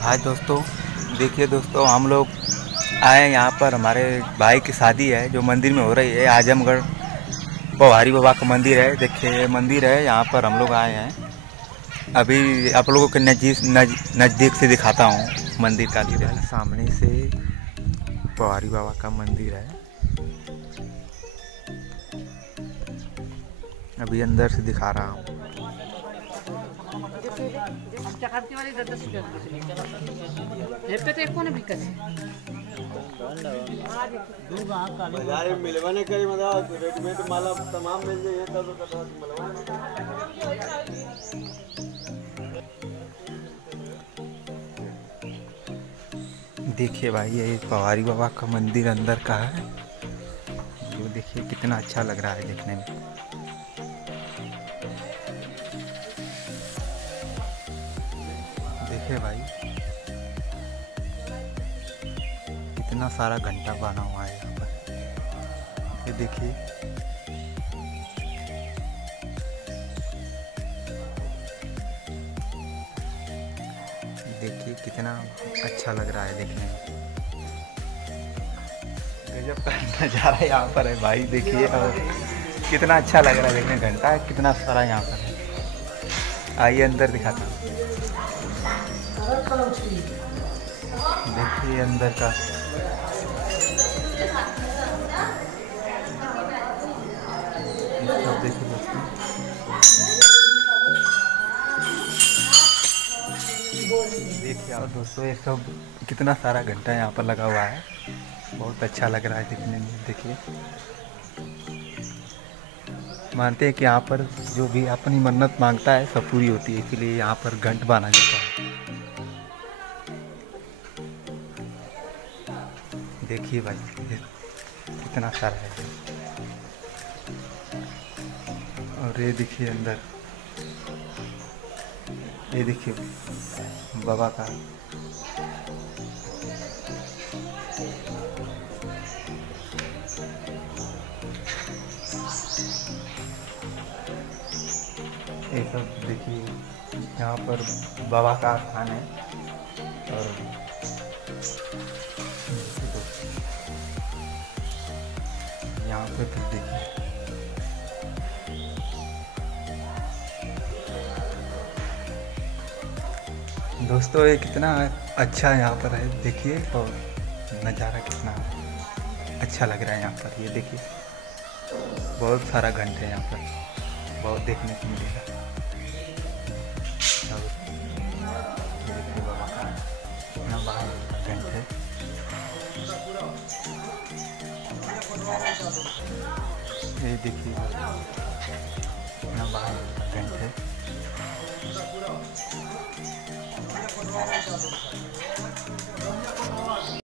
हाय दोस्तों, देखिए दोस्तों, हम लोग आए हैं यहाँ पर। हमारे भाई की शादी है जो मंदिर में हो रही है। आजमगढ़ पोहारी बाबा का मंदिर है। देखिए ये मंदिर है, यहाँ पर हम लोग आए हैं। अभी आप लोगों के नज़दीक से दिखाता हूँ मंदिर का दृश्य। सामने से पोहारी बाबा का मंदिर है। अभी अंदर से दिखा रहा हूँ। बाजार में मिलवा नहीं करी मतलब रेडीमेड माला तमाम मिल जाए तब देखिए भाई, ये पोहारी बाबा का मंदिर अंदर का है। जो देखिए कितना अच्छा लग रहा है देखने में। देखिए भाई, कितना सारा घंटा बना हुआ है यहाँ पर। ये देखिए, देखिए कितना अच्छा लग रहा है देखने में। गजब का नज़ारा यहाँ पर है भाई। देखिए और कितना अच्छा लग रहा है देखने। घंटा कितना सारा यहाँ पर है। आइए अंदर दिखाता हूँ। देखिए अंदर का। सब देखिए दोस्तों, देखिए और दोस्तों, ये सब कितना सारा घंटा यहाँ पर लगा हुआ है। बहुत अच्छा लग रहा है देखने में। देखिए, मानते हैं कि यहाँ पर जो भी अपनी मन्नत मांगता है सब पूरी होती है, इसीलिए यहाँ पर घंट बांधा जाता है। देखिए भाई, ये कितना सारा है। और ये देखिए अंदर, ये देखिए बाबा का। ये सब देखिए, यहाँ पर बाबा का स्थान है। और यहाँ पे फिर देखिए, दोस्तों ये कितना अच्छा यहाँ पर है। देखिए और नज़ारा कितना अच्छा लग रहा है यहाँ पर। ये देखिए बहुत सारा घंटे है यहाँ पर, बहुत देखने को मिलेगा। और ये देखिए बाबा का कितना बड़ा घंटे है। ये देखिए कितना बड़ा घंटे है।